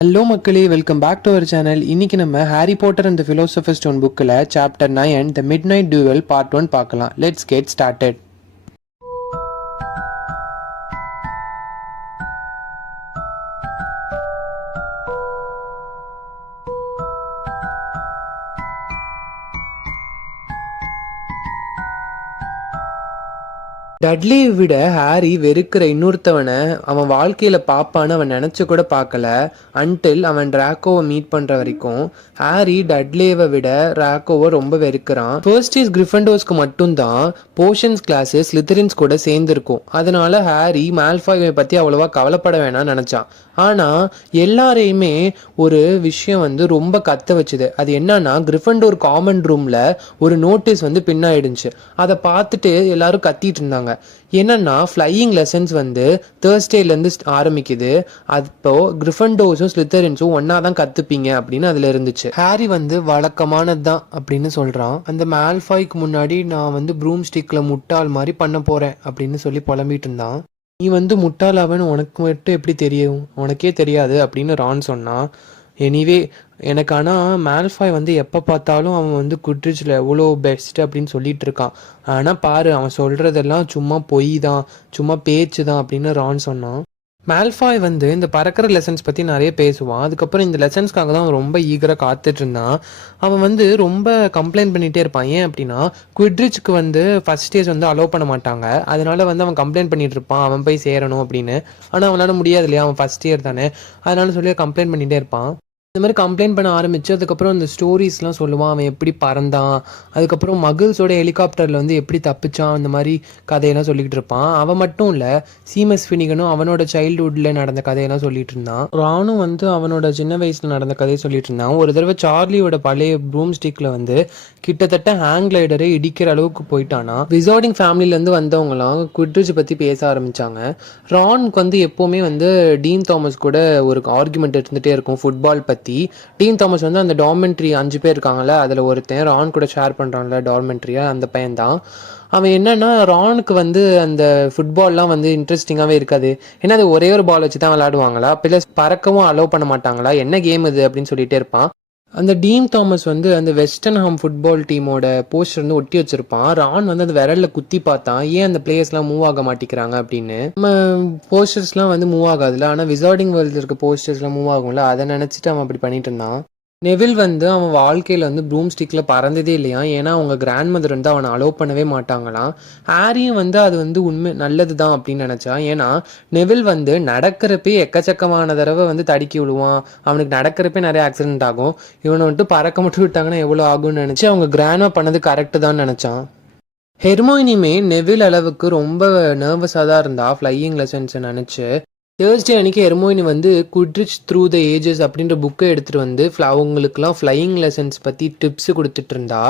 Hello மக்களே, welcome back to our channel. இன்னைக்கு நம்ம Harry Potter and the philosopher stone புக்கில் chapter 9 the midnight duel part 1 பார்க்கலாம். Let's get started. டட்லியை விட Harry வெறுக்கிற இன்னொருத்தவனை அவன் வாழ்க்கையில் பார்ப்பான்னு அவன் நினச்சி கூட பார்க்கல. அன்டில் அவன் டிராக்கோவை மீட் பண்ணுற வரைக்கும் ஹாரி டட்லியை விட டிராக்கோவை ரொம்ப வெறுக்கிறான். ஃபர்ஸ்ட் இயர்ஸ் கிரிஃபண்டோர்ஸ்க்கு மட்டும்தான் போஷன்ஸ் கிளாஸு ஸ்லித்தரின்ஸ் கூட சேர்ந்துருக்கும். அதனால ஹாரி மால்ஃபாயை பற்றி அவ்வளோவா கவலைப்பட வேணாம்னு நினச்சான். ஆனால் எல்லாரையுமே ஒரு விஷயம் ரொம்ப கத்த வச்சுது. அது என்னன்னா, கிரிஃபண்டோர் காமன் ரூமில் ஒரு நோட்டீஸ் பின்னாயிடுச்சு. அதை பார்த்துட்டு எல்லாரும் கத்திட்டு இருந்தாங்க. என்னன்னா, ஃப்ளையிங் லெசன்ஸ் தேர்ஸ்டேலேருந்து ஆரம்பிக்குது. அப்போ கிரிஃபண்டோர்ஸும் ஸ்லித்தரின்ஸும் ஒன்னா தான் கத்துப்பீங்க அப்படின்னு அதுல இருந்துச்சு. ஹாரி வழக்கமானது தான் அப்படின்னு சொல்றான். அந்த மால்ஃபாய்க்கு முன்னாடி நான் ப்ரூம் ஸ்டிக்ல முட்டாள் மாதிரி பண்ண போறேன் அப்படின்னு சொல்லி புலம்பிட்டு இருந்தான். நீ முட்டாளாவன்னு உனக்கு மட்டும் எப்படி தெரியும், உனக்கே தெரியாது அப்படின்னு ரான் சொன்னான். எனிவே, எனக்கு ஆனால் மால்ஃபாய் எப்போ பார்த்தாலும் அவன் குட்ரிட்ஜில் எவ்வளோ பெஸ்ட் அப்படின்னு சொல்லிட்டு இருக்கான். ஆனால் பாரு, அவன் சொல்கிறதெல்லாம் சும்மா பொய் தான், சும்மா பேச்சு தான் அப்படின்னு ரான் சொன்னான். மால்ஃபாய் இந்த பறக்கிற லெசன்ஸ் பற்றி நிறைய பேசுவான். அதுக்கப்புறம் இந்த லெசன்ஸ்க்காக தான் அவன் ரொம்ப ஈகராக காத்துட்டு இருந்தான். அவன் ரொம்ப கம்ப்ளைண்ட் பண்ணிகிட்டே இருப்பான். ஏன் அப்படின்னா, குவிட்ரிட்ஜுக்கு ஃபர்ஸ்ட் ஸ்டேஜ் அலோவ் பண்ண மாட்டாங்க. அதனால அவன் கம்ப்ளைண்ட் பண்ணிட்டு இருப்பான், அவன் போய் சேரணும் அப்படின்னு. ஆனால் அவனால் முடியாது இல்லையா, அவன் ஃபர்ஸ்ட் இயர் தானே. அதனால சொல்லி கம்ப்ளைண்ட் பண்ணிகிட்டே இருப்பான். இந்த மாதிரி கம்ப்ளைண்ட் பண்ண ஆரம்பிச்சு அதுக்கப்புறம் இந்த ஸ்டோரிஸ்லாம் சொல்லுவான். அவன் எப்படி பறந்தான், அதுக்கப்புறம் மகிள்ஸோட ஹெலிகாப்டரில் எப்படி தப்பிச்சான், அந்த மாதிரி கதையெல்லாம் சொல்லிக்கிட்டு இருப்பான். அவன் மட்டும் இல்லை, சீமஸ் ஃபினிகனும் அவனோட சைல்டுஹுட்டில் நடந்த கதையெல்லாம் சொல்லிட்டு இருந்தான். ரானும் அவனோட சின்ன வயசில் நடந்த கதையை சொல்லிட்டு இருந்தான். ஒரு தடவை சார்லியோட பழைய ப்ரூம் ஸ்டிக்கில் கிட்டத்தட்ட ஹேங் கிளைடரை இடிக்கிற அளவுக்கு போயிட்டானா. விசார்டிங் ஃபேமிலியிலேருந்து வந்தவங்களாம் குட்ரிட்ஜ் பற்றி பேச ஆரம்பித்தாங்க. ரானுக்கு எப்போவுமே டீன் தாமஸ் கூட ஒரு ஆர்குமெண்ட் இருந்துகிட்டே இருக்கும் ஃபுட்பால் பற்றி. டீன் தாமஸ் அந்த டார்மெண்ட்ரி 5 பேர் இருக்காங்கல்ல, அதில் ஒருத்தன் ரான் கூட ஷேர் பண்ணுறான்ல டார்மெண்ட்ரியா, அந்த பையன் தான். அவன் என்னன்னா, ரானுக்கு அந்த ஃபுட்பால்லாம் இன்ட்ரெஸ்டிங்காகவே இருக்காது. ஏன்னா அது ஒரே ஒரு பால் வச்சு தான் விளையாடுவாங்களா, ப்ளஸ் பறக்கவும் அலோவ் பண்ண மாட்டாங்களா, என்ன கேம் இது அப்படின்னு சொல்லிட்டே இருப்பான். அந்த டீன் தாமஸ் அந்த வெஸ்டர்ன் ஹாம் ஃபுட்பால் டீமோட போஸ்டர் ஒட்டி வச்சிருப்பான். ரான் அந்த விரலில் குத்தி பார்த்தான், ஏன் அந்த பிளேயர்ஸ்லாம் மூவ் ஆக மாட்டேங்கிறாங்க அப்படின்னு. நம்ம போஸ்டர்ஸ்லாம் மூவ் ஆகாதுல்ல, ஆனால் விசார்டிங் வேர்ல்டு இருக்க போஸ்டர்ஸ்லாம் மூவ் ஆகும்ல, அதை நினச்சிட்டு அவன் அப்படி பண்ணிட்டு இருந்தான். நெவில் அவன் வாழ்க்கையில் ப்ரூம் ஸ்டிக்கில் பறந்ததே இல்லையா, ஏன்னா அவங்க கிராண்ட் மதர் அவனை அலோவ் பண்ணவே மாட்டாங்களாம். ஹாரியும் அது உண்மை நல்லது தான் அப்படின்னு நினச்சான். ஏன்னா நெவில் நடக்கிறப்பே எக்கச்சக்கமான தடவை தடுக்கி விழுவான். அவனுக்கு நடக்கிறப்பே நிறைய ஆக்சிடென்ட் ஆகும். இவனை பறக்க மட்டும் விட்டாங்கன்னா எவ்வளோ ஆகும்னு நினச்சி அவங்க கிராண்டாக பண்ணது கரெக்டு தான் நினச்சான். ஹெர்மோனியுமே நெவில் அளவுக்கு ரொம்ப நர்வஸாக தான் இருந்தா ஃப்ளையிங் லெசன்ஸை நினச்சி. தேர்ஸ்டே அன்றைக்கி ஹெர்மோனி குட்ரிட்ஜ் த்ரூ த ஏஜஸ் அப்படின்ற புக்கை எடுத்துகிட்டு அவங்களுக்குலாம் ஃப்ளையிங் லெசன்ஸ் பற்றி டிப்ஸ் கொடுத்துட்டு இருந்தா.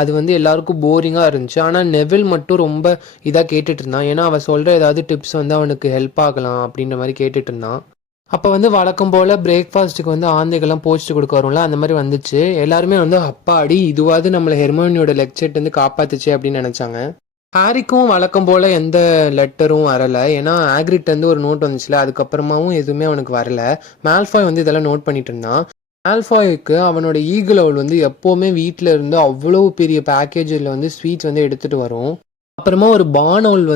அது எல்லாருக்கும் போரிங்காக இருந்துச்சு. ஆனால் நெவில் மட்டும் ரொம்ப இதாக கேட்டுட்டு இருந்தான். ஏன்னா அவன் சொல்கிற ஏதாவது டிப்ஸ் அவனுக்கு ஹெல்ப் ஆகலாம் அப்படின்ற மாதிரி கேட்டுட்டு இருந்தான். அப்போ வழக்கம் போல் பிரேக்ஃபாஸ்ட்டுக்கு ஆந்தைகள்லாம் போஸ்ட் கொடுக்க வரும்ல, அந்த மாதிரி வந்துச்சு. எல்லாருமே அப்பாடி இதுவாது நம்மளை ஹெர்மோனியோட லெக்சர்ட்டு காப்பாத்துச்சு அப்படின்னு நினச்சாங்க. ஹாரிக்கும் வழக்கம் போல் எந்த லெட்டரும் வரலை. ஏன்னா ஆக்ரிட் ஒரு நோட் வந்துச்சுல, அதுக்கப்புறமாவும் எதுவுமே அவனுக்கு வரல. மால்ஃபாய் இதெல்லாம் நோட் பண்ணிட்டு இருந்தான். மால்ஃபாய்க்கு அவனோட ஈகிள் அவள் எப்போவுமே வீட்டில் இருந்து அவ்வளோ பெரிய பேக்கேஜில் ஸ்வீட்ஸ் எடுத்துகிட்டு வரும். அப்புறமா ஒரு பானோல்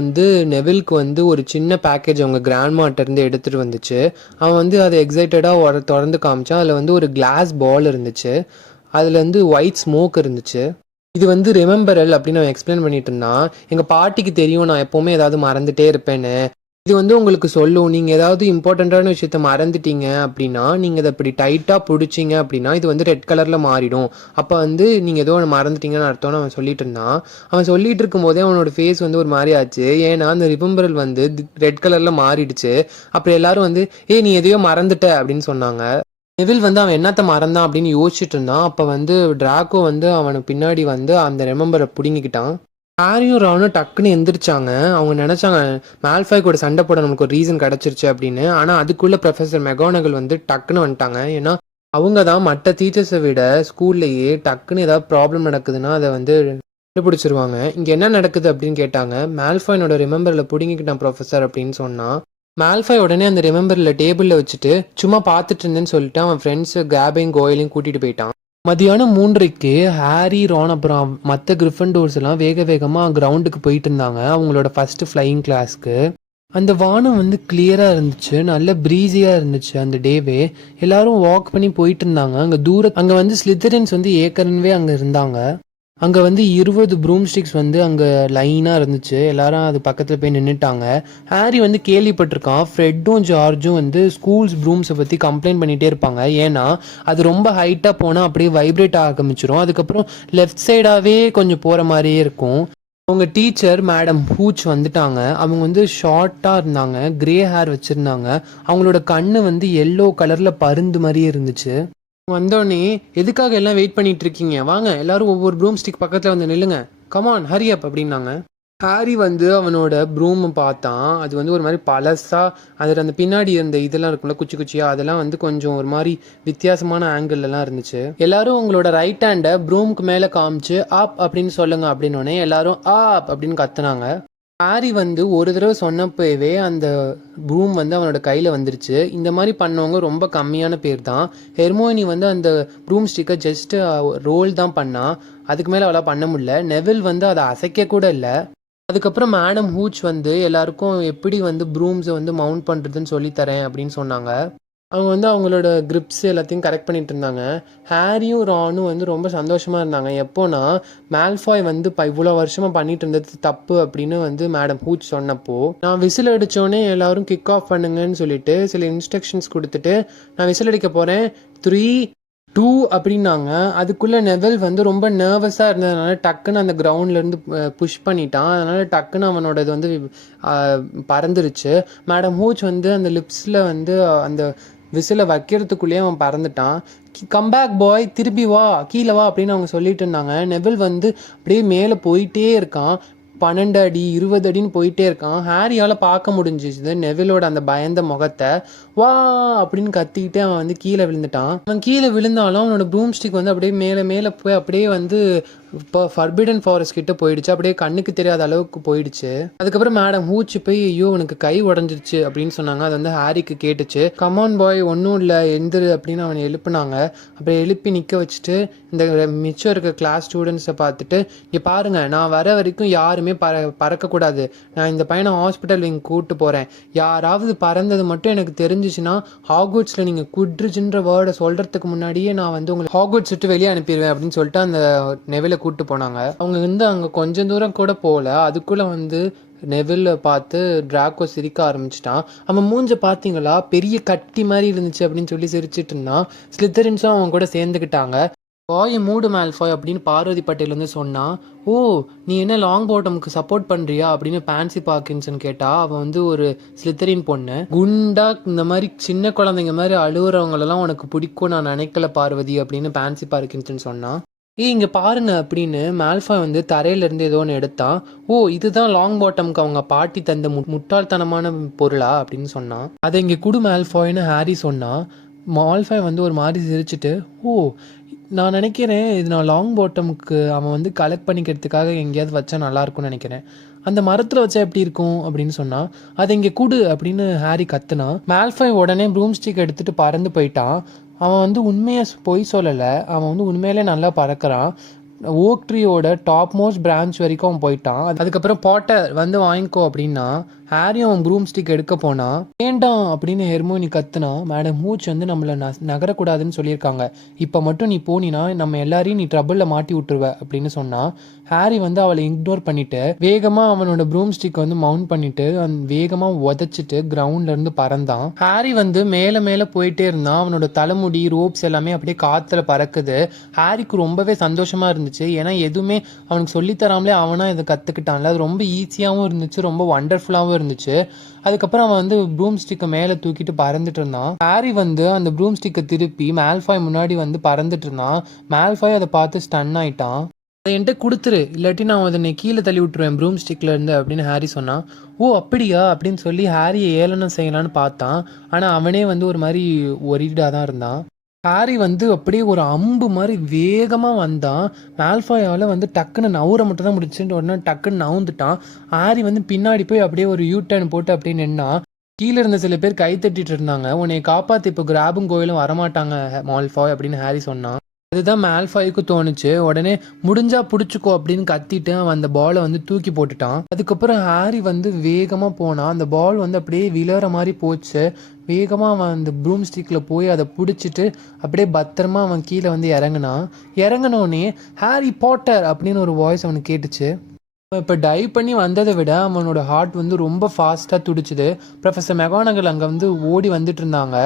நெவில்க்கு ஒரு சின்ன பேக்கேஜ் அவங்க கிராண்ட்மாட்டிருந்து எடுத்துகிட்டு வந்துச்சு. அவன் அதை எக்ஸைட்டடாக திறந்து காமிச்சான். அதில் ஒரு கிளாஸ் பால் இருந்துச்சு. அதில் ஒயிட் ஸ்மோக் இருந்துச்சு. இது ரிமெம்பரல் அப்படின்னு அவன் எக்ஸ்பிளைன் பண்ணிட்டு இருந்தான். எங்கள் பாட்டிக்கு தெரியும் நான் எப்போவுமே ஏதாவது மறந்துட்டே இருப்பேன்னு. இது உங்களுக்கு சொல்லும், நீங்கள் ஏதாவது இம்பார்ட்டண்ட்டான விஷயத்த மறந்துட்டீங்க அப்படின்னா நீங்கள் இதை இப்படி டைட்டாக பிடிச்சிங்க அப்படின்னா இது ரெட் கலரில் மாறிடும். அப்போ நீங்கள் ஏதோ ஒன்று மறந்துட்டீங்கன்னு அர்த்தம்னு அவன் சொல்லிட்டு இருந்தான். அவன் சொல்லிட்டு இருக்கும் போதே அவனோட ஃபேஸ் ஒரு மாதிரி ஆச்சு. ஏன்னா அந்த ரிமெம்பரல் ரெட் கலரில் மாறிடுச்சு. அப்புறம் எல்லாரும் ஏய் நீ எதையோ மறந்துட்ட அப்படின்னு சொன்னாங்க. நெவில் அவன் என்னத்த மறந்தான் அப்படின்னு யோசிச்சுட்டு இருந்தான். அப்போ டிராக்கோ அவனுக்கு பின்னாடி அந்த ரெமெம்பரை பிடுங்கிக்கிட்டான். ஹாரியும் ரானும் டக்குன்னு எந்திரிச்சாங்க. அவங்க நினச்சாங்க மால்ஃபாய் கூட சண்டை போட நமக்கு ஒரு ரீசன் கிடச்சிருச்சு அப்படின்னு. ஆனால் அதுக்குள்ளே ப்ரொஃபஸர் மெகானகல் டக்குன்னு வந்துட்டாங்க. ஏன்னா அவங்க தான் மற்ற டீச்சர்ஸை விட ஸ்கூல்லையே டக்குன்னு ஏதாவது ப்ராப்ளம் நடக்குதுன்னா அதை கண்டுபிடிச்சிருவாங்க. இங்கே என்ன நடக்குது அப்படின்னு கேட்டாங்க. மால்ஃபாயினோட ரிமெம்பரில் பிடுங்கிக்கிட்டான் ப்ரொஃபஸர் அப்படின்னு சொன்னான். மால்ஃபாய் உடனே அந்த ரிமெம்பரில் டேபிளில் வச்சுட்டு சும்மா பார்த்துட்டு இருந்தேன்னு சொல்லிட்டு அவன் ஃப்ரெண்ட்ஸு கேபையும் கோயிலையும் கூட்டிகிட்டு போயிட்டான். மதியானம் 3:30க்கு ஹாரி, ரான் அப்புறம் மற்ற கிரிஃபண்டோர்ஸ் எல்லாம் வேக வேகமாக கிரவுண்டுக்கு போயிட்டு இருந்தாங்க அவங்களோட ஃபஸ்ட்டு ஃப்ளையிங் கிளாஸ்க்கு. அந்த வானம் வந்து கிளியராக இருந்துச்சு, நல்ல ப்ரீஸியாக இருந்துச்சு அந்த டேவே. எல்லாரும் வாக் பண்ணி போயிட்டு இருந்தாங்க. அங்கே வந்து ஸ்லிதரின்ஸ் வந்து ஏற்கனவே அங்கே இருந்தாங்க. அங்கே வந்து 20 ப்ரூம் ஸ்டிக்ஸ் வந்து அங்கே லைனாக இருந்துச்சு. எல்லாரும் அது பக்கத்தில் போய் நின்றுட்டாங்க. ஹாரி வந்து கேள்விப்பட்டிருக்கான், ஃப்ரெட்டும் ஜார்ஜும் வந்து ஸ்கூல்ஸ் ப்ரூம்ஸை பற்றி கம்ப்ளைண்ட் பண்ணிகிட்டே இருப்பாங்க. ஏன்னா அது ரொம்ப ஹைட்டாக போனால் அப்படியே வைப்ரேட் ஆரம்பிச்சிடும். அதுக்கப்புறம் லெஃப்ட் சைடாகவே கொஞ்சம் போகிற மாதிரியே இருக்கும். அவங்க டீச்சர் மேடம் ஹூச் வந்துட்டாங்க. அவங்க வந்து ஷார்ட்டாக இருந்தாங்க, கிரே ஹேர் வச்சுருந்தாங்க. அவங்களோட கண்ணு வந்து எல்லோ கலரில் பருந்து மாதிரியே இருந்துச்சு. வந்தோடனே, எதுக்காக எல்லாம் வெயிட் பண்ணிட்டு இருக்கீங்க, வாங்க எல்லாரும் ஒவ்வொரு ப்ரூம் ஸ்டிக் பக்கத்தில் வந்து நில்லுங்க, கமான் ஹரி அப் அப்படின்னாங்க. ஹாரி வந்து அவனோட ப்ரூம் பார்த்தான். அது வந்து ஒரு மாதிரி பழசாக, அதில் அந்த பின்னாடி இருந்த இதெல்லாம் இருக்கும்ல குச்சி குச்சியாக, அதெல்லாம் வந்து கொஞ்சம் ஒரு மாதிரி வித்தியாசமான ஆங்கிள்லாம் இருந்துச்சு. எல்லாரும் உங்களோட ரைட் ஹேண்டை ப்ரூம்க்கு மேலே காமிச்சு ஆப் அப்படின்னு சொல்லுங்க அப்படின்னோடனே எல்லாரும் ஆப் அப்படின்னு கத்துனாங்க. ஹாரி வந்து ஒரு தடவை சொன்னப்பவே அந்த ப்ரூம் வந்து அவனோட கையில் வந்துருச்சு. இந்த மாதிரி பண்ணவங்க ரொம்ப கம்மியான பேர் தான். ஹெர்மோனி வந்து அந்த ப்ரூம் ஸ்டிக்கை ஜஸ்ட்டு ரோல் தான் பண்ணா, அதுக்கு மேலே அவளால் பண்ண முடியல. நெவில் வந்து அதை அசைக்க கூட இல்லை. அதுக்கப்புறம் மேடம் ஹூச் வந்து எல்லாருக்கும் எப்படி வந்து ப்ரூம்ஸை வந்து மவுண்ட் பண்ணுறதுன்னு சொல்லித்தரேன் அப்படின்னு சொன்னாங்க. அவங்க வந்து அவங்களோட கிரிப்ஸ் எல்லாத்தையும் கரெக்ட் பண்ணிட்டு இருந்தாங்க. ஹாரியும் ரானும் வந்து ரொம்ப சந்தோஷமாக இருந்தாங்க. எப்போனா மால்ஃபாய் வந்து இவ்வளோ வருஷமாக பண்ணிட்டு இருந்தது தப்பு அப்படின்னு வந்து மேடம் ஹூச் சொன்னப்போ, நான் விசில் அடித்தோடனே எல்லாரும் கிக் ஆஃப் பண்ணுங்கன்னு சொல்லிட்டு சில இன்ஸ்ட்ரக்ஷன்ஸ் கொடுத்துட்டு நான் விசில் அடிக்க போகிறேன் 3, 2 அப்படின்னாங்க. அதுக்குள்ளே நெவல் வந்து ரொம்ப நர்வஸாக இருந்ததுனால டக்குன்னு அந்த கிரவுண்ட்லேருந்து புஷ் பண்ணிட்டான். அதனால் டக்குன்னு அவனோட இது வந்து பறந்துருச்சு. மேடம் ஹூச் வந்து அந்த லிப்ஸில் வந்து அந்த விசிலை வைக்கிறதுக்குள்ளேயே அவன் பறந்துட்டான். கம்பேக் பாய், திருப்பி வா, கீழே வா அப்படின்னு அவங்க சொல்லிட்டு இருந்தாங்க. நெவில் வந்து அப்படியே மேலே போயிட்டே இருக்கான். 12 அடி 20 அடின்னு போயிட்டே இருக்கான். ஹாரியால் பார்க்க முடிஞ்சிச்சு நெவிலோட அந்த பயந்த முகத்தை. வா அப்படின்னு கத்திக்கிட்டே அவன் வந்து கீழே விழுந்துட்டான். அவன் கீழே விழுந்தாலும் அவனோட ப்ரூம் ஸ்டிக் வந்து அப்படியே மேலே மேலே போய் அப்படியே வந்து இப்போ ஃபர்பிடன் ஃபாரஸ்ட் கிட்ட போயிடுச்சு. அப்படியே கண்ணுக்கு தெரியாத அளவுக்கு போயிடுச்சு. அதுக்கப்புறம் மேடம் ஹூச் போய் ஐயோ உனக்கு கை உடஞ்சிருச்சு அப்படின்னு சொன்னாங்க. அது வந்து ஹாரிக்கு கேட்டுச்சு. கமான் பாய், ஒன்றும் இல்லை, எந்திரு அப்படின்னு அவனை எழுப்புனாங்க. அப்படியே எழுப்பி நிற்க வச்சுட்டு இந்த மிச்சம் இருக்க கிளாஸ் ஸ்டூடெண்ட்ஸை பார்த்துட்டு, இங்கே பாருங்க, நான் வர வரைக்கும் யாருமே பறக்கக்கூடாது. நான் இந்த பையனை ஹாஸ்பிட்டல் இங்கே கூப்பிட்டு போகிறேன். யாராவது பறந்தது மட்டும் எனக்கு தெரிஞ்சிச்சுன்னா ஹாக்வர்ட்ஸில் நீங்கள் குட்ரிஜ்ன்ற வேர்டை சொல்கிறதுக்கு முன்னாடியே நான் வந்து உங்களை ஹாக்வர்ட்ஸ் விட்டு வெளியே அனுப்பிடுவேன் அப்படின்னு சொல்லிட்டு அந்த நெவிலை கூப்பிட்டு போனாங்க. அவங்க வந்து அங்கே கொஞ்சம் தூரம் கூட போகல, அதுக்குள்ளே வந்து நெவில்ல பார்த்து டிராக்கோ சிரிக்க ஆரம்பிச்சிட்டான். அவன் மூஞ்ச பார்த்தீங்களா, பெரிய கட்டி மாதிரி இருந்துச்சு அப்படின்னு சொல்லி சிரிச்சிட்டு இருந்தான். ஸ்லித்தரின்ஸும் அவன் கூட சேர்ந்துக்கிட்டாங்க. வாயை மூடு மால்ஃபாய் அப்படின்னு பார்வதி பட்டேல் வந்து சொன்னான். ஓ, நீ என்ன லாங் பாட்டமுக்கு சப்போர்ட் பண்ணுறியா அப்படின்னு பான்சி பார்க்கின்சன் கேட்டா. அவன் வந்து ஒரு ஸ்லித்தரின் பொண்ணு. குண்டா இந்த மாதிரி சின்ன குழந்தைங்க மாதிரி அழுகுறவங்களெல்லாம் உனக்கு பிடிக்கும் நான் நினைக்கல பார்வதி அப்படின்னு பான்சி பார்க்கின்சன் சொன்னான். இங்கே பாருங்க அப்படின்னு மால்ஃபாய் வந்து தரையிலேருந்து ஏதோ ஒன்று எடுத்தான். ஓ, இதுதான் லாங் பாட்டமுக்கு அவங்க பாட்டி தந்த முட்டாள்தனமான பொருளா அப்படின்னு சொன்னான். அதை இங்கே குடு மால்ஃபாய்னு ஹாரி சொன்னான். மால்ஃபாய் வந்து ஒரு மாதிரி சிரிச்சுட்டு, ஓ, நான் நினைக்கிறேன் இது நான் லாங் பாட்டமுக்கு அவன் வந்து கலெக்ட் பண்ணிக்கிறதுக்காக எங்கேயாவது வச்சா நல்லாயிருக்கும்னு நினைக்கிறேன். அந்த மரத்தில் வச்சா எப்படி இருக்கும் அப்படின்னு சொன்னான். அதை இங்கே கூடு அப்படின்னு ஹாரி கத்துனான். மால்ஃபாய் உடனே ப்ரூம் ஸ்டிக் எடுத்துகிட்டு பறந்து போயிட்டான். அவன் வந்து உண்மையாக பொய் சொல்லலை, அவன் வந்து உண்மையிலே நல்லா பறக்கிறான். ஓக் ட்ரீயோட டாப் மோஸ்ட் பிரான்ச் வரைக்கும் அவன் போயிட்டான். அதுக்கப்புறம் பாட்டர் வந்து வாங்கிக்கோ அப்படின்னா ஹாரியும் அவன் ப்ரூம் ஸ்டிக் எடுக்க போனான். வேண்டாம் அப்படின்னு ஹெர்மோனி கத்துனா. மேடம் ஹூச் வந்து நம்மளை நகரக்கூடாதுன்னு சொல்லியிருக்காங்க, இப்போ மட்டும் நீ போனினா நம்ம எல்லாரையும் நீ ட்ரபிளில் மாட்டி விட்டுருவ அப்படின்னு சொன்னான். ஹாரி வந்து அவளை இக்னோர் பண்ணிட்டு வேகமாக அவனோட ப்ரூம் ஸ்டிக் வந்து மவுண்ட் பண்ணிட்டு வேகமாக உதச்சிட்டு கிரவுண்ட்லேருந்து பறந்தான். ஹாரி வந்து மேலே மேலே போயிட்டே இருந்தான். அவனோட தலைமுடி ரோப்ஸ் எல்லாமே அப்படியே காற்றுல பறக்குது. ஹாரிக்கு ரொம்பவே சந்தோஷமாக இருந்துச்சு. ஏன்னா எதுவுமே அவனுக்கு சொல்லித்தராமலே அவனா இதை கற்றுக்கிட்டான்ல. அது ரொம்ப ஈஸியாகவும் இருந்துச்சு, ரொம்ப வண்டர்ஃபுல்லாகவும் இருந்துச்சு. அதுக்கப்புறம் அவன் வந்து ப்ரூம் ஸ்டிக்கை மேலே தூக்கிட்டு பறந்துட்டு இருந்தான். ஹாரி வந்து அந்த ப்ரூம் ஸ்டிக்கை திருப்பி மால்ஃபாய் முன்னாடி வந்து பறந்துட்டு இருந்தான். மால்ஃபாய் அதை பார்த்து ஸ்டன் ஆயிட்டான். அதை என்கிட்ட கொடுத்துரு, இல்லாட்டி நான் அதை கீழே தள்ளி விட்டுருவேன் ப்ரூம் ஸ்டிக்ல இருந்து அப்படின்னு ஹாரி சொன்னான். ஓ அப்படியா அப்படின்னு சொல்லி ஹாரியை ஏளனம் செய்யலான்னு பார்த்தான். ஆனால் அவனே வந்து ஒரு மாதிரி ஒரிடாக தான் இருந்தான். ஹாரி வந்து அப்படியே ஒரு அம்பு மாதிரி வேகமாக வந்தான். மால்ஃபாயால் வந்து டக்குன்னு நவுற மட்டும் தான் முடிச்சுட்டு உடனே டக்குன்னு நவுந்துட்டான். ஹாரி வந்து பின்னாடி போய் அப்படியே ஒரு யூ டர்ன் போட்டு அப்படியே நின்னான். கீழே இருந்த சில பேர் கை தட்டிட்டு இருந்தாங்க. உன்னை காப்பாத்து, இப்போ கிராபும் கோயிலும் வரமாட்டாங்க மால்ஃபாய் அப்படின்னு ஹாரி சொன்னான். அதுதான் மால்ஃபாய்க்கு தோணுச்சு. உடனே முடிஞ்சா பிடிச்சிக்கோ அப்படின்னு கத்திட்டு அவன் அந்த பாலை வந்து தூக்கி போட்டுட்டான். அதுக்கப்புறம் ஹாரி வந்து வேகமாக போனான். அந்த பால் வந்து அப்படியே விழற மாதிரி போச்சு. வேகமாக அவன் அந்த ப்ரூம் ஸ்டிக்கில் போய் அதை பிடிச்சிட்டு அப்படியே பத்திரமா அவன் கீழே வந்து இறங்கினான். இறங்கினோடனே ஹாரி பாட்டர் அப்படின்னு ஒரு வாய்ஸ் அவனுக்கு கேட்டுச்சு. இப்போ டைவ் பண்ணி வந்ததை விட அவனோட ஹார்ட் வந்து ரொம்ப ஃபாஸ்ட்டாக துடிச்சுது. ப்ரொஃபஸர் மெகானகல் அங்கே வந்து ஓடி வந்துட்டு இருந்தாங்க.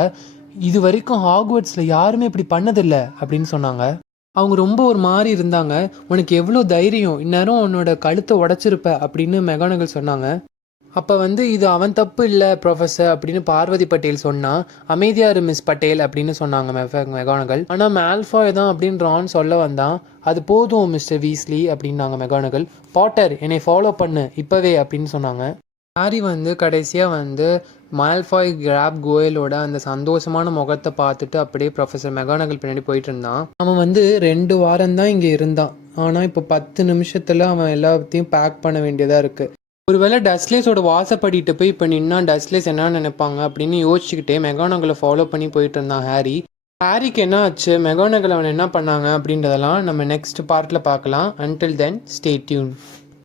இது வரைக்கும் ஹாக்வர்ட்ஸில் யாருமே இப்படி பண்ணதில்லை அப்படின்னு சொன்னாங்க. அவங்க ரொம்ப ஒரு மாதிரி இருந்தாங்க. உனக்கு எவ்வளோ தைரியம், இந்நேரம் உன்னோட கழுத்தை உடச்சிருப்ப அப்படின்னு மெகானகல் சொன்னாங்க. அப்போ வந்து இது அவன் தப்பு இல்லை ப்ரொஃபஸர் அப்படின்னு பார்வதி பட்டேல் சொன்னா. அமைதியாரு மிஸ் பட்டேல் அப்படின்னு சொன்னாங்க மெகானகல். ஆனால் மால்ஃபாய் தான் அப்படின்னு ரான் சொல்ல வந்தான். அது போதும் மிஸ்டர் வீஸ்லி அப்படின்னாங்க மெகானகல். பாட்டர் என்னை ஃபாலோ பண்ணு இப்போவே அப்படின்னு சொன்னாங்க. ஹாரி வந்து கடைசியாக வந்து மால்ஃபாய் கிராப் கோயலோட அந்த சந்தோஷமான முகத்தை பார்த்துட்டு அப்படியே ப்ரொஃபஸர் மெகானகல் பின்னாடி போயிட்டு இருந்தான். அவன் வந்து 2 வாரம் தான் இங்கே இருந்தான். ஆனால் இப்போ 10 நிமிஷத்தில் அவன் எல்லாத்தையும் பேக் பண்ண வேண்டியதாக இருக்குது. ஒருவேளை டஸ்ட்லேஸோட வாசப்படிட்டு போய் இப்போ நின்னா டஸ்ட்லேஸ் என்ன நினைப்பாங்க அப்படின்னு யோசிச்சுக்கிட்டே மெகானகலை ஃபாலோ பண்ணி போயிட்டு இருந்தான் ஹாரி. ஹாரிக்கு என்ன ஆச்சு, மெகானகல் அவன் என்ன பண்ணாங்க அப்படின்றதெல்லாம் நம்ம நெக்ஸ்ட் பார்ட்டில் பார்க்கலாம். Until then stay tune.